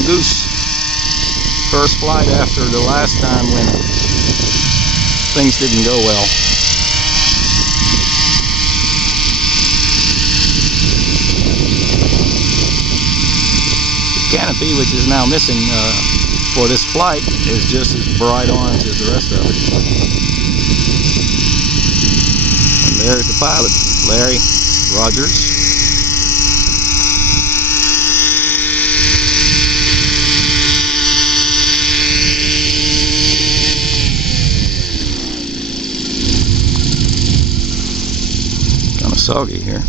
Mongoose. First flight after the last time when things didn't go well. The canopy, which is now missing for this flight, is just as bright orange as the rest of it. And there's the pilot, Larry Rogers. Kind of soggy here.